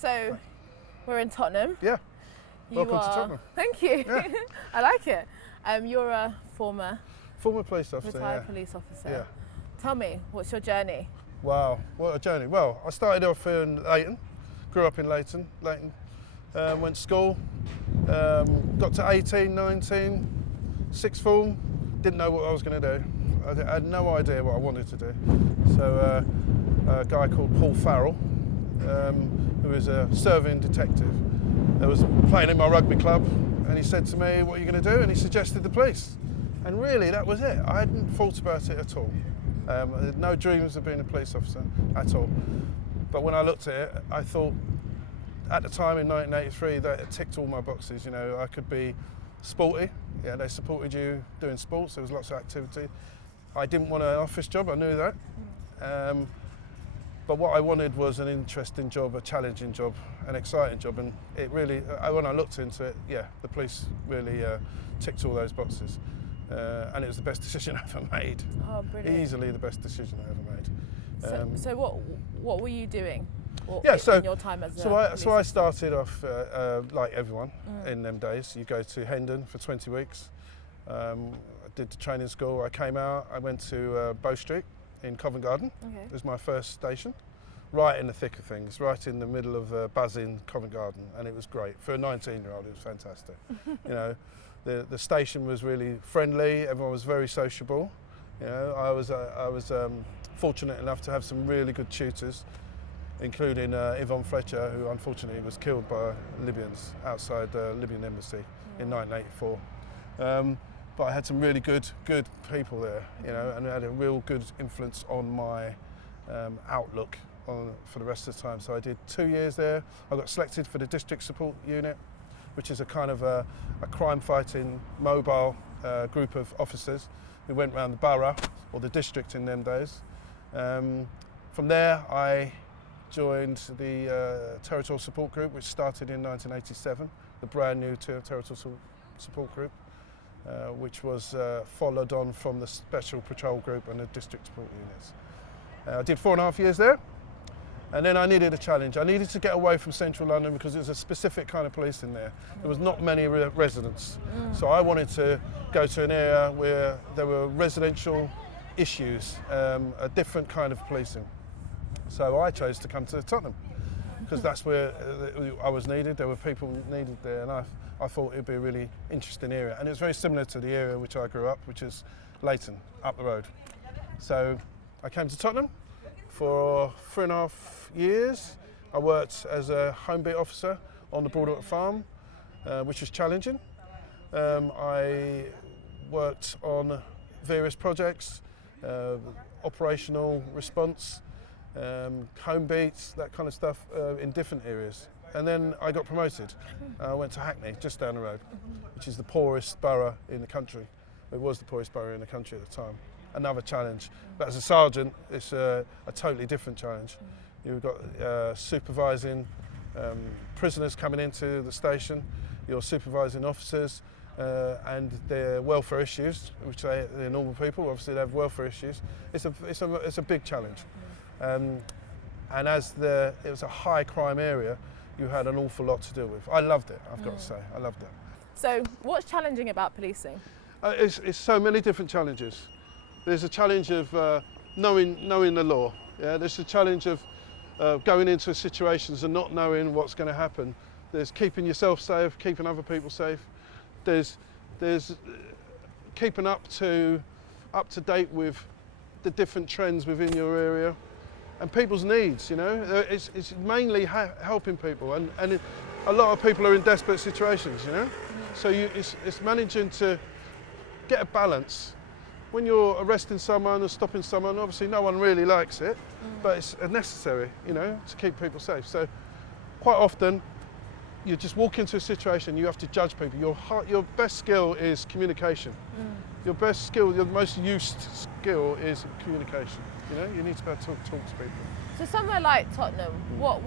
So we're in Tottenham. Yeah. Welcome to Tottenham. Thank you. Yeah. I like it. You're a former police officer. Retired police officer. Yeah. Tell me, what's your journey? Wow, what a journey. Well, I started off in Leighton, grew up in Leighton, went to school, got to 18, 19, sixth form, didn't know what I was going to do. I had no idea what I wanted to do. So a guy called Paul Farrell, who is a serving detective, that was playing in my rugby club, and he said to me, what are you going to do? And he suggested the police. And really, that was it. I hadn't thought about it at all. I had no dreams of being a police officer at all. But when I looked at it, I thought, at the time in 1983, that it ticked all my boxes. You know, I could be sporty. Yeah, they supported you doing sports. There was lots of activity. I didn't want an office job. I knew that. But what I wanted was an interesting job, a challenging job, an exciting job. And it really, when I looked into it, yeah, the police really ticked all those boxes. And it was the best decision I ever made. Oh, brilliant. Easily the best decision I ever made. So what were you doing? In your time as so I started off like everyone in them days. You go to Hendon for 20 weeks. I did the training school. I came out. I went to Bow Street in Covent Garden. Okay. It was my first station, right in the thick of things, right in the middle of buzzing Covent Garden, and it was great for a 19-year-old. It was fantastic. You know. The station was really friendly. Everyone was very sociable. You know, I was fortunate enough to have some really good tutors, including Yvonne Fletcher, who unfortunately was killed by Libyans outside the Libyan embassy in 1984. But I had some really good people there, you know, and it had a real good influence on my outlook for the rest of the time. So I did 2 years there. I got selected for the district support unit, which is a kind of a crime-fighting mobile group of officers who went around the borough, or the district in them days. From there, I joined the Territorial Support Group, which started in 1987, the brand new Territorial Support Group, which was followed on from the Special Patrol Group and the District Support Units. I did 4.5 years there. And then I needed a challenge. I needed to get away from central London because there's a specific kind of police in there. There was not many residents. So I wanted to go to an area where there were residential issues, a different kind of policing. So I chose to come to Tottenham because that's where I was needed. There were people needed there, and I thought it'd be a really interesting area. And it's very similar to the area which I grew up, which is Leighton, up the road. So I came to Tottenham. For 3.5 years, I worked as a home beat officer on the Broadwater farm, which was challenging. I worked on various projects, operational response, home beats, that kind of stuff in different areas. And then I got promoted. I went to Hackney, just down the road, which is the poorest borough in the country. It was the poorest borough in the country at the time. Another challenge, but as a sergeant, it's a totally different challenge. You've got supervising prisoners coming into the station, you're supervising officers and their welfare issues, which they're normal people, obviously they have welfare issues. It's a big challenge. And as it was a high crime area, you had an awful lot to deal with. I loved it, I've got to say, I loved it. So what's challenging about policing? It's so many different challenges. There's a challenge of knowing the law. Yeah? There's a challenge of going into situations and not knowing what's going to happen. There's keeping yourself safe, keeping other people safe. There's keeping up to date with the different trends within your area and people's needs. You know, it's mainly helping people, and a lot of people are in desperate situations. You know, so it's managing to get a balance. When you're arresting someone or stopping someone, obviously no one really likes it, but it's necessary, you know, to keep people safe. So quite often, you just walk into a situation, you have to judge people. Your best skill is communication. Your best skill, your most used skill is communication. You know, you need to be able to talk to people. So somewhere like Tottenham, what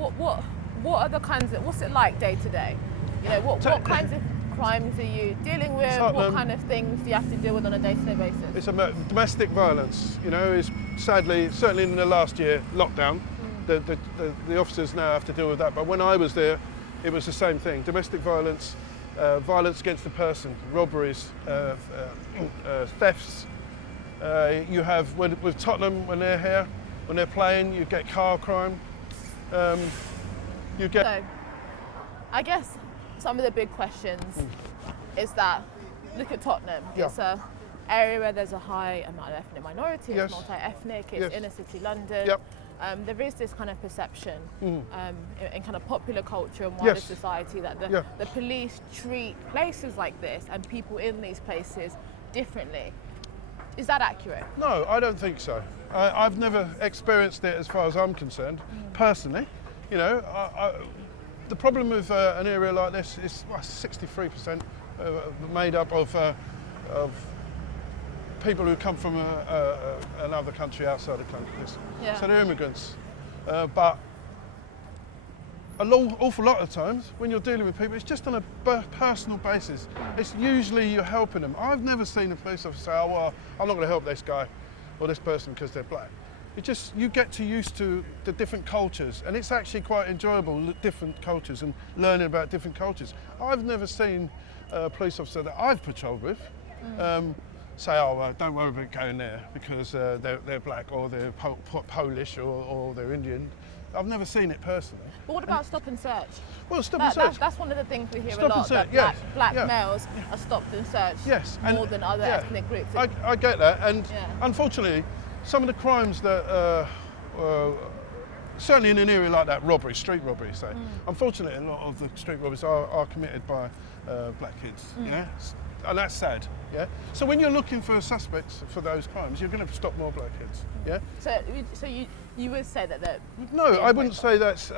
are the kinds of, what's it like day to day? You know, what kinds of crimes are you dealing with? What kind of things do you have to deal with on a day-to-day basis? It's domestic violence, you know, is sadly, certainly in the last year, lockdown, the officers now have to deal with that. But when I was there, it was the same thing. Domestic violence, violence against the person, robberies, thefts. You have, with Tottenham, when they're here, when they're playing, you get car crime. You get... So, I guess some of the big questions is that, look at Tottenham. Yeah. It's an area where there's a high amount of ethnic minority, Yes. it's multi-ethnic, it's Yes. inner city London. Yep. There is this kind of perception in kind of popular culture and wider Yes. society that the police treat places like this and people in these places differently. Is that accurate? No, I don't think so. I've never experienced it as far as I'm concerned, personally. You know, the problem with an area like this is 63% made up of people who come from another country outside the country. Yeah. So they're immigrants. But an awful lot of times when you're dealing with people, it's just on a personal basis. It's usually you're helping them. I've never seen a police officer say, oh, well, I'm not going to help this guy or this person because they're black. You get too used to the different cultures, and it's actually quite enjoyable, different cultures and learning about different cultures. I've never seen a police officer that I've patrolled with say, oh, don't worry about going there because they're black or they're Polish or they're Indian. I've never seen it personally. But what about stop and search? Well, stop and search. That's one of the things we hear Stop a lot, and search, that yes. black Yeah. males are stopped and searched more than other ethnic groups. I get that, and unfortunately, some of the crimes that, certainly in an area like that, robbery, street robbery, say, unfortunately a lot of the street robberies are committed by black kids, yeah? And that's sad, yeah? So when you're looking for suspects for those crimes, you're going to stop more black kids, yeah? So you would say that... No, I wouldn't say that's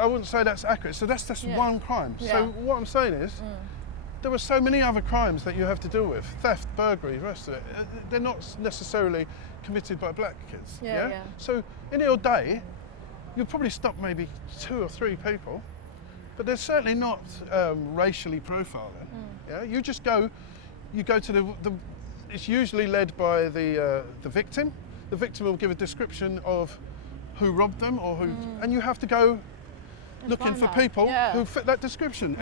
accurate. So that's just one crime. Yeah. So what I'm saying is, there are so many other crimes that you have to deal with. Theft, burglary, the rest of it. They're not necessarily committed by black kids. Yeah. So in your day, you'll probably stop maybe 2 or 3 people, but they're certainly not racially profiling. Yeah, you go to the it's usually led by the victim. The victim will give a description of who robbed them or who, and you have to go looking for people who fit that description.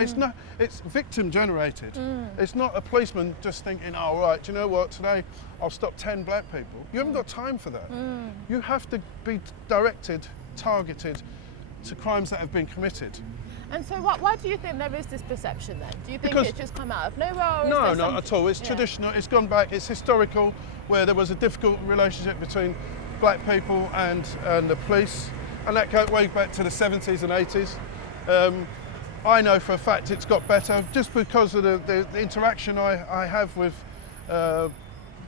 It's victim generated. It's not a policeman just thinking, oh right, do you know what, today I'll stop 10 black people. You haven't got time for that. You have to be directed, targeted to crimes that have been committed. And so why do you think there is this perception then? Do you think it's just come out of nowhere? Or No, not at all. It's traditional, it's gone back, it's historical, where there was a difficult relationship between black people and the police, and that goes way back to the 70s and 80s. I know for a fact it's got better just because of the interaction I have with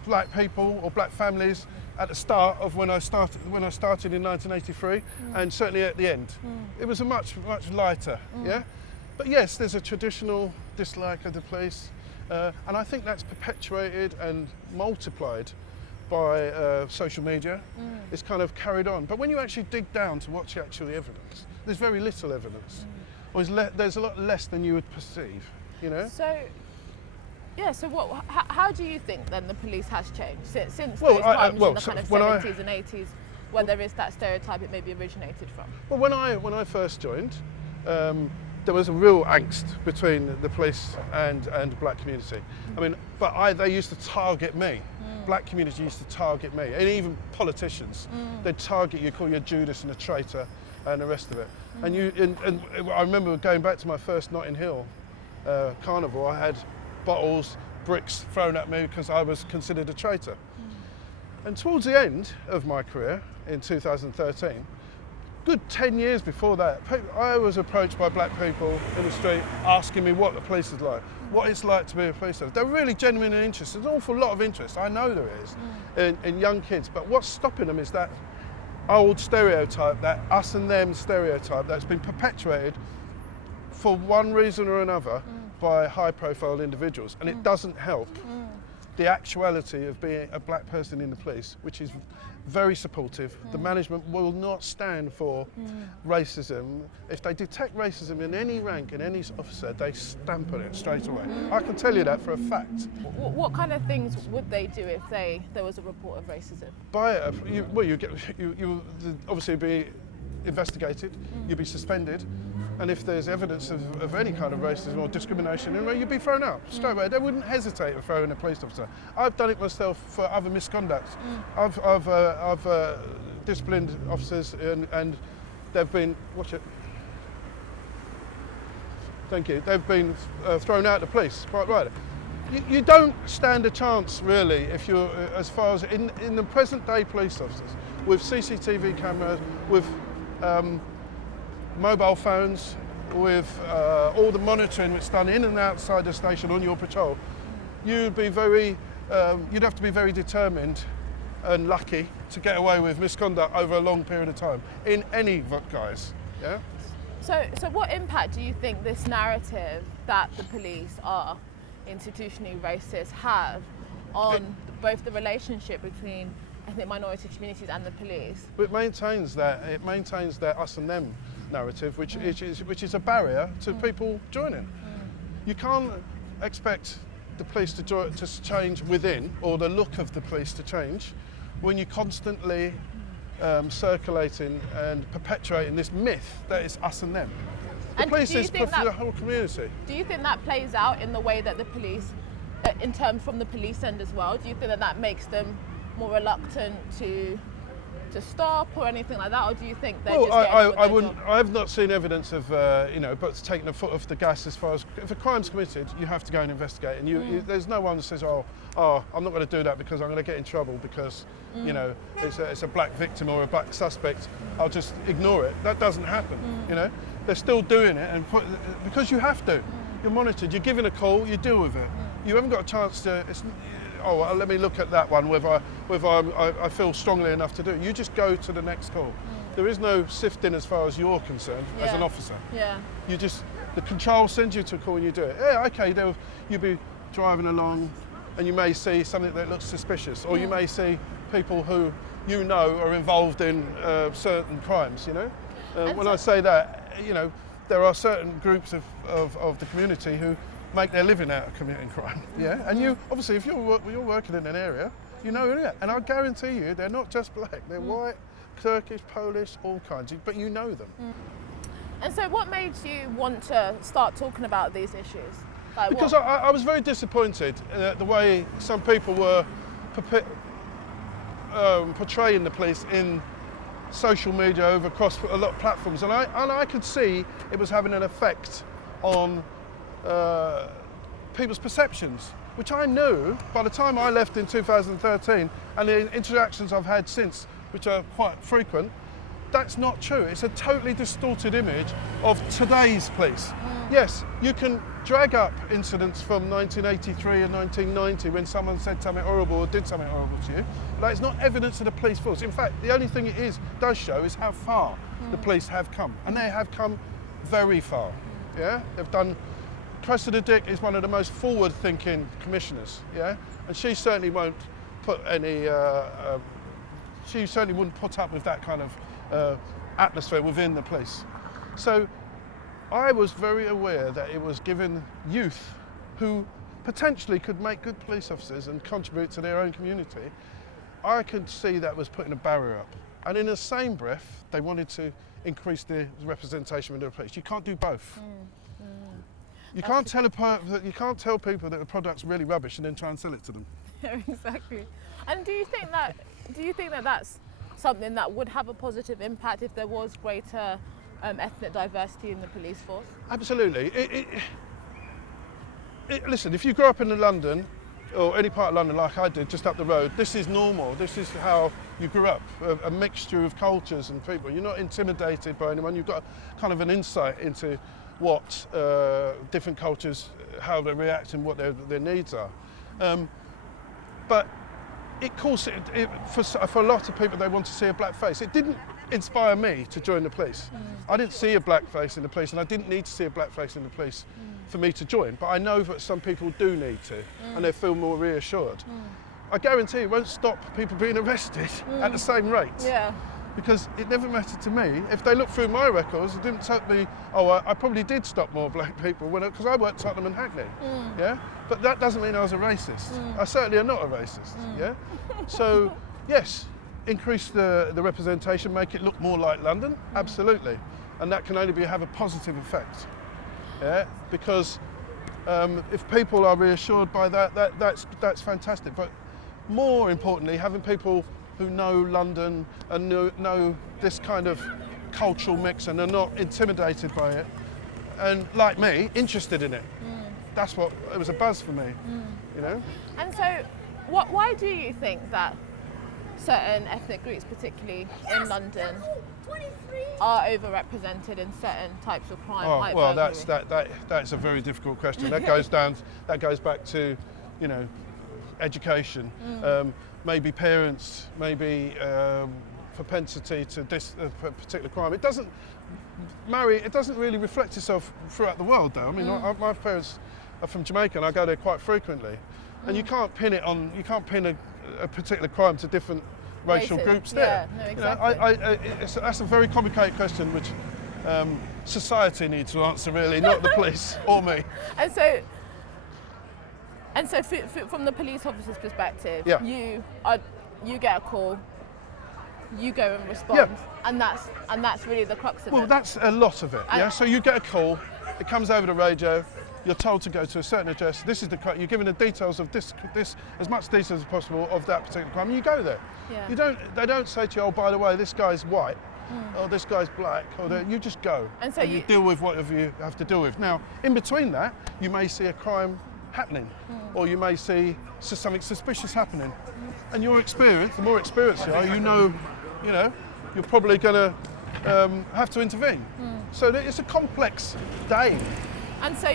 black people or black families at the start of when I started in 1983, and certainly at the end. It was a much lighter, yeah? But yes, there's a traditional dislike of the police, and I think that's perpetuated and multiplied by social media. It's kind of carried on. But when you actually dig down to what's actually evidence, there's very little evidence. Or there's a lot less than you would perceive, you know? So how do you think then the police has changed since those times in the kind of 70s and 80s where there is that stereotype it maybe originated from? Well, when I first joined, there was a real angst between the police and the black community. I mean, they used to target me. Black community used to target me, and even politicians. They'd target you, call you a Judas and a traitor, and the rest of it. And I remember going back to my first Notting Hill carnival. I had bottles, bricks thrown at me because I was considered a traitor. And towards the end of my career, in 2013, good 10 years before that, I was approached by black people in the street asking me what the police is like, what it's like to be a police officer. They're really genuinely interested. There's an awful lot of interest, I know there is, in young kids, but what's stopping them is that old stereotype, that us and them stereotype that's been perpetuated for one reason or another by high-profile individuals, and it doesn't help the actuality of being a black person in the police, which is very supportive. The management will not stand for racism. If they detect racism in any rank, in any officer, they stamp on it straight away. I can tell you that for a fact. What kind of things would they do if there was a report of racism? You obviously be investigated, you'd be suspended, and if there's evidence of any kind of racism or discrimination, you'd be thrown out straight away. They wouldn't hesitate to throw in a police officer. I've done it myself for other misconducts. I've disciplined officers and they've been, watch it. Thank you. They've been thrown out of the police, quite right. You don't stand a chance, really, if you're, as far as in the present day police officers, with CCTV cameras, with mobile phones, with all the monitoring that's done in and outside the station on your patrol, you'd have to be very determined and lucky to get away with misconduct over a long period of time in any guise. Yeah. So what impact do you think this narrative that the police are institutionally racist have on both the relationship between ethnic minority communities and the police? It maintains that us and them narrative, which is a barrier to people joining. You can't expect the police to change within, or the look of the police to change, when you're constantly circulating and perpetuating this myth that it's us and them. The police is for the whole community. Do you think that plays out in the way that the police, in terms from the police end as well? Do you think that makes them more reluctant to stop or anything like that, or do you think they're just I wouldn't. I've not seen evidence of but taking a foot off the gas as far as if a crime's committed, you have to go and investigate, and there's no one that says, oh, I'm not going to do that because I'm going to get in trouble because it's a black victim or a black suspect. I'll just ignore it. That doesn't happen. They're still doing it, and because you have to. You're monitored. You're given a call. You deal with it. You haven't got a chance to. Let me look at that one, whether I feel strongly enough to do it. You just go to the next call. There is no sifting as far as you're concerned as an officer. Yeah. The control sends you to a call and you do it. Yeah, okay, you'll be driving along and you may see something that looks suspicious, or you may see people who you know are involved in certain crimes, When I say that, there are certain groups of the community who make their living out of committing crime, and you obviously, if you're working in an area, you know it, and I guarantee you they're not just black, they're white, Turkish, Polish, all kinds, but you know them. And so what made you want to start talking about these issues? Because I was very disappointed the way some people were portraying the police in social media across a lot of platforms, and I could see it was having an effect on people's perceptions, which I knew by the time I left in 2013, and the interactions I've had since, which are quite frequent, that's not true. It's a totally distorted image of today's police. Yes, you can drag up incidents from 1983 and 1990 when someone said something horrible or did something horrible to you. But it's not evidence of the police force. In fact, the only thing it does show is how far the police have come, and they have come very far. Yeah, they've done. Cressida Dick is one of the most forward-thinking commissioners, and she certainly won't put any. She certainly wouldn't put up with that kind of atmosphere within the police. So I was very aware that it was giving youth who potentially could make good police officers and contribute to their own community. I could see that was putting a barrier up, and in the same breath, they wanted to increase the representation within the police. You can't do both. You can't tell people that the product's really rubbish and then try and sell it to them. Yeah, exactly. And do you think that that's something that would have a positive impact if there was greater ethnic diversity in the police force? Absolutely. Listen, if you grew up in London, or any part of London like I did, just up the road, this is normal. This is how you grew up, a mixture of cultures and people. You're not intimidated by anyone. You've got kind of an insight into what different cultures, how they react and what their needs are. But it calls for a lot of people, they want to see a black face. It didn't inspire me to join the police. I didn't see a black face in the police, and I didn't need to see a black face in the police for me to join. But I know that some people do need to, and they feel more reassured. I guarantee it won't stop people being arrested at the same rate. Yeah. Because it never mattered to me. If they look through my records, it didn't take me, I probably did stop more black people because I worked Tottenham and Hackney, But that doesn't mean I was a racist. I certainly am not a racist, So, yes, increase the representation, make it look more like London? Absolutely. And that can only have a positive effect. Yeah, because if people are reassured by that's fantastic. But more importantly, having people who know London and know this kind of cultural mix and are not intimidated by it, and like me, interested in it. That's what it was a buzz for me, you know. And so, why do you think that certain ethnic groups, particularly in London, are overrepresented in certain types of crime? Oh, like well, burglary? that's a very difficult question. That goes back to, you know, education, maybe parents, maybe propensity to this particular crime. It doesn't really reflect itself throughout the world, though. I mean, my parents are from Jamaica, and I go there quite frequently, and you can't pin a particular crime to different racial groups there. Yeah, no, exactly. You know, that's a very complicated question, which society needs to answer, really, not the police or me. And so, from the police officer's perspective, Yeah. you get a call, you go and respond, and that's really the crux of it. Well, that's a lot of it. Yeah. So you get a call, it comes over the radio. You're told to go to a certain address. This is you're given the details of this as much details as possible of that particular crime. And you go there. Yeah. They don't say to you, oh, by the way, this guy's white, or this guy's black, or you just go and so you deal with whatever you have to deal with. Now, in between that, you may see a crime happening, or you may see something suspicious happening. And your experience, the more experienced you are, you know, you're probably going to have to intervene. So it's a complex day. And so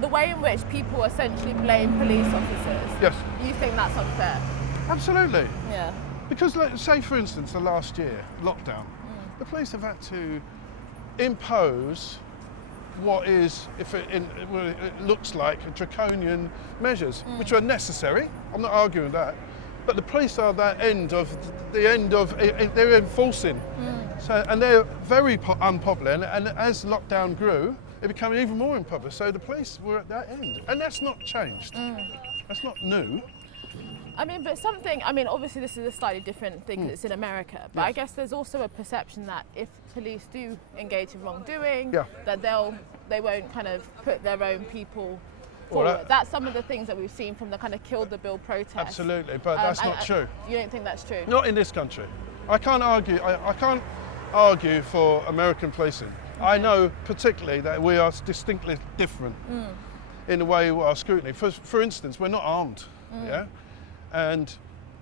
the way in which people essentially blame police officers, yes, you think that's unfair? Absolutely. Yeah. Because, say for instance, the last year, lockdown, the police have had to impose what is, if it looks like, draconian measures, which are necessary. I'm not arguing that. But the police are they're enforcing. So, and they're very unpopular, and as lockdown grew, it became even more unpopular. So the police were at that end, and that's not changed. That's not new. I mean, obviously this is a slightly different thing that's in America, but Yes. I guess there's also a perception that if police do engage in wrongdoing, Yeah. that they won't kind of put their own people Well, forward. That's some of the things that we've seen from the kind of Kill the Bill protest. Absolutely, but that's not true. You don't think that's true? Not in this country. I can't argue for American policing. I know particularly that we are distinctly different in the way we are scrutiny. For instance, we're not armed, yeah? And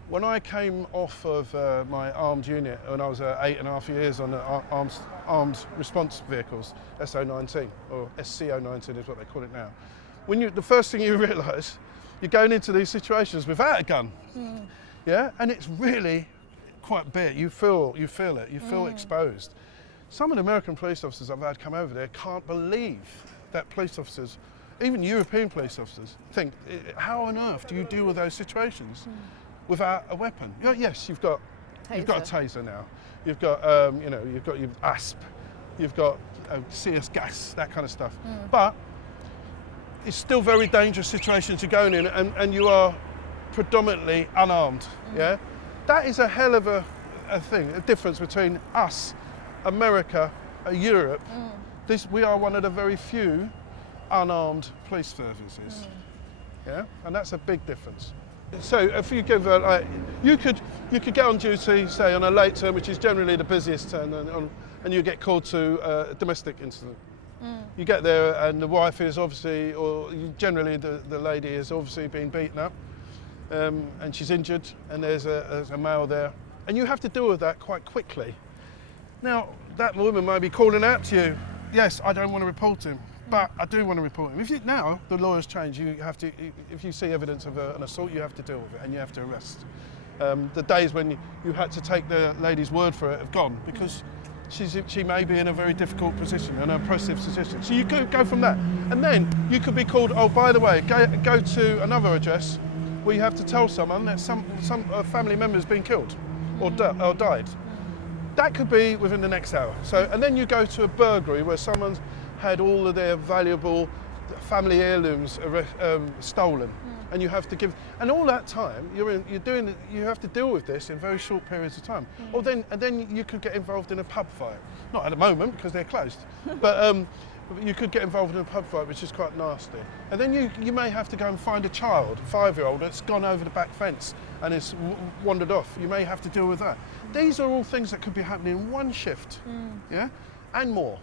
when I came off of my armed unit when I was 8.5 years on the armed response vehicles, SO19 or SCO19 is what they call it now. The first thing you realise, you're going into these situations without a gun, yeah, and it's really quite big. You feel it. You feel exposed. Some of the American police officers I've had come over there can't believe that police officers, even European police officers, think, how on earth do you deal with those situations without a weapon? Yes, you've got a taser now. You've got you've got your ASP, you've got CS gas, that kind of stuff. But it's still very dangerous situations you're going in, and you are predominantly unarmed. Yeah, that is a hell of a difference between us, America, Europe. We are one of the very few unarmed police services. Yeah, and that's a big difference. So if you give you could get on duty, say on a late turn, which is generally the busiest turn, and you get called to a domestic incident. You get there and the wife is obviously, or generally the lady is obviously being beaten up, and she's injured, and there's a male there, and you have to deal with that quite quickly. Now that woman may be calling out to you, yes, I don't want to report him, but I do want to report him. Now the laws change. You have to, if you see evidence of an assault, you have to deal with it and you have to arrest. The days when you had to take the lady's word for it have gone, because she may be in a very difficult position, an oppressive position. So you could go from that, and then you could be called. Oh, by the way, go to another address where you have to tell someone that some family member has been killed or died. That could be within the next hour. So, and then you go to a burglary where someone's had all of their valuable family heirlooms stolen. and you have to give, and all that time you have to deal with this in very short periods of time. Or then you could get involved in a pub fight. Not at the moment because they're closed, but you could get involved in a pub fight, which is quite nasty. And then you may have to go and find a child, a 5-year-old, that's gone over the back fence and has wandered off. You may have to deal with that. These are all things that could be happening in one shift, yeah, and more.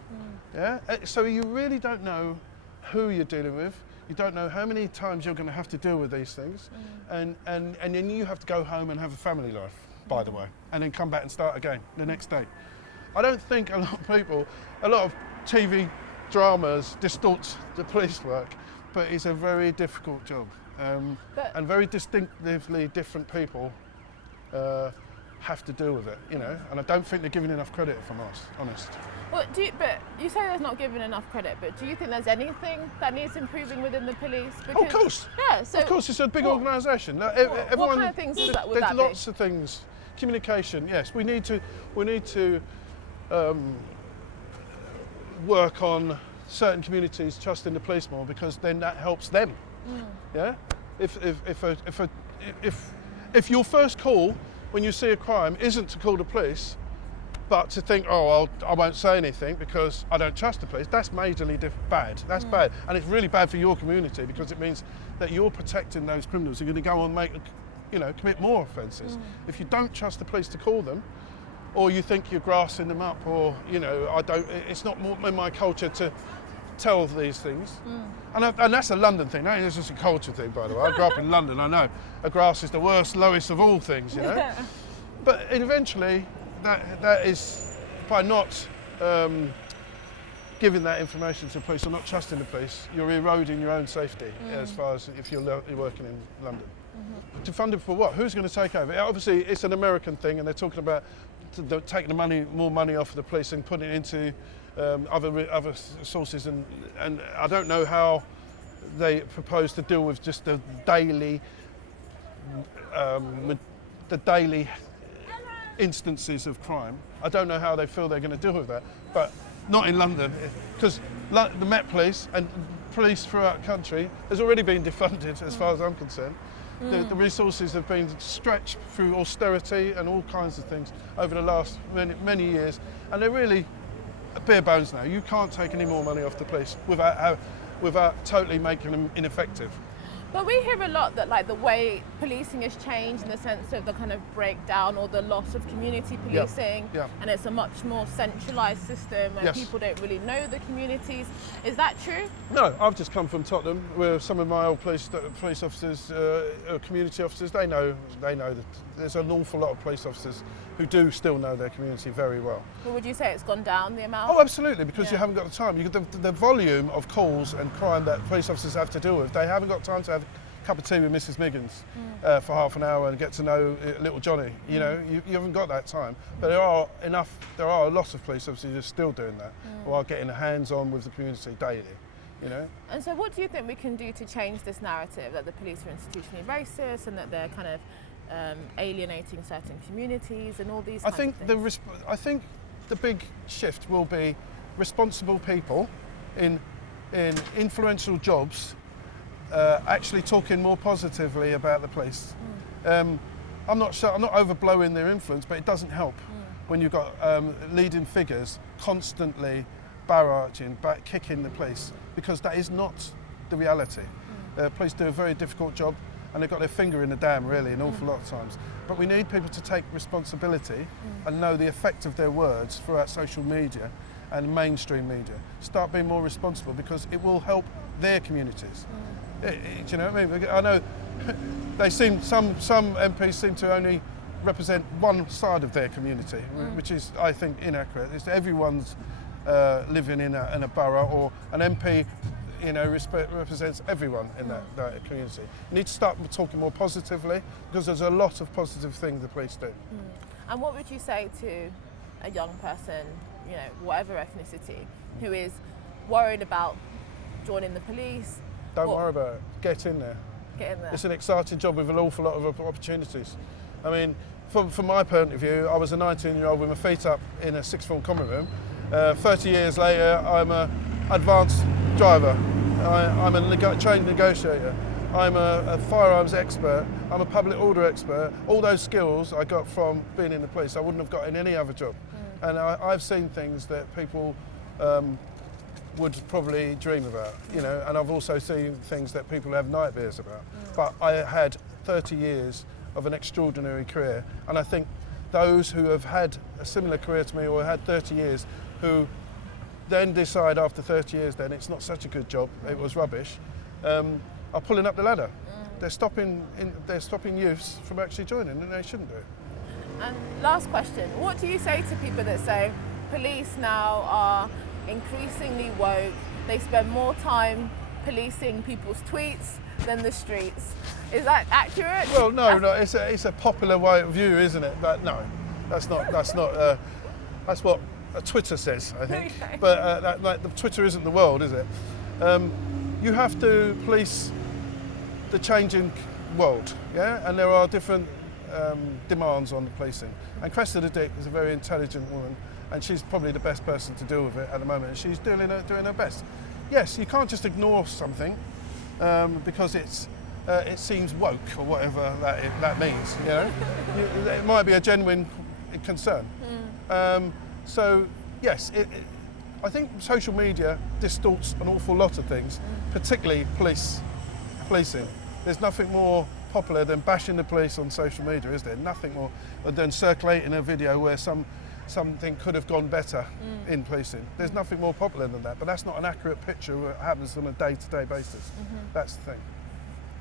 Yeah. So you really don't know who you're dealing with. You don't know how many times you're going to have to deal with these things, and then you have to go home and have a family life, by the way, and then come back and start again the next day. I don't think a lot of TV dramas distort the police work, but it's a very difficult job, and very distinctively different people have to deal with it, you know, and I don't think they're giving enough credit, if I'm honest. Well, but you say there's not given enough credit, but do you think there's anything that needs improving within the police? Because, of course. Yeah. So of course, it's a big organisation. What kind of things would that be? There's lots of things. Communication, yes. We need to work on certain communities trusting the police more, because then that helps them. Yeah. If your first call when you see a crime isn't to call the police, but to think, oh, I won't say anything because I don't trust the police, that's majorly bad. That's bad. And it's really bad for your community, because it means that you're protecting those criminals who are going to go on and commit more offences. If you don't trust the police to call them, or you think you're grassing them up, or, it's not in my culture to tell these things. And that's a London thing, it's just a culture thing, by the way. I grew up in London, I know. A grass is the lowest of all things, you know. Yeah. But eventually, that is, by not giving that information to the police or not trusting the police, you're eroding your own safety as far as if you're working in London. To fund it for what? Who's going to take over? Obviously, it's an American thing, and they're talking about taking more money off of the police and putting it into other sources, and I don't know how they propose to deal with just the daily instances of crime. I don't know how they feel they're going to deal with that, but not in London, because the Met Police and police throughout the country has already been defunded, as far as I'm concerned. The resources have been stretched through austerity and all kinds of things over the last many years, and they're really bare bones now. You can't take any more money off the police without totally making them ineffective. But we hear a lot that, like, the way policing has changed in the sense of the kind of breakdown or the loss of community policing, and it's a much more centralised system, and people don't really know the communities. Is that true? No, I've just come from Tottenham, where some of my old police officers, community officers, they know that there's an awful lot of police officers who do still know their community very well. But would you say it's gone down, the amount? Oh, absolutely, because you haven't got the time. The volume of calls and crime that police officers have to deal with, they haven't got time to have a cup of tea with Mrs. Miggins for half an hour and get to know little Johnny. You know, you haven't got that time. But there are a lot of police officers who are still doing that, who are getting hands-on with the community daily. You know? And so what do you think we can do to change this narrative that the police are institutionally racist and that they're kind of alienating certain communities and all these kinds of things? I think the big shift will be responsible people in influential jobs actually talking more positively about the police. I'm not overblowing their influence, but it doesn't help when you've got leading figures constantly barraging, kicking the police, because that is not the reality. Police do a very difficult job, and they've got their finger in the dam, really, an awful lot of times. But we need people to take responsibility and know the effect of their words throughout social media and mainstream media. Start being more responsible, because it will help their communities. Do you know what I mean? I know some MPs seem to only represent one side of their community, which is, I think, inaccurate. It's everyone's living in a borough, or an MP represents everyone in that community. You need to start talking more positively, because there's a lot of positive things the police do. And what would you say to a young person, whatever ethnicity, who is worried about joining the police? Don't worry about it. Get in there. Get in there. It's an exciting job with an awful lot of opportunities. I mean, from my point of view, I was a 19-year-old with my feet up in a sixth form common room. 30 years later, I'm an advanced driver. I'm a trained negotiator. I'm a firearms expert, I'm a public order expert. All those skills I got from being in the police, I wouldn't have got in any other job. And I've seen things that people would probably dream about, you know, and I've also seen things that people have nightmares about. But I had 30 years of an extraordinary career, and I think those who have had a similar career to me or had 30 years, who then decide after 30 years then it's not such a good job, it was rubbish, are pulling up the ladder. They're stopping youths from actually joining, and they shouldn't do it. And last question, what do you say to people that say police now are increasingly woke, they spend more time policing people's tweets than the streets? Is that accurate? Well, no, it's a popular way of view, isn't it? But no, that's what Twitter says, I think. Okay. But like, Twitter isn't the world, is it? You have to police the changing world, yeah? And there are different demands on the policing. And Cressida Dick is a very intelligent woman, and she's probably the best person to deal with it at the moment, and she's doing her best. Yes, you can't just ignore something because it seems woke or whatever that means, you know? It might be a genuine concern. So, yes, I think social media distorts an awful lot of things, particularly policing. There's nothing more popular than bashing the police on social media, is there? Nothing more than circulating a video where something could have gone better in policing. There's nothing more popular than that, but that's not an accurate picture of what happens on a day-to-day basis. That's the thing.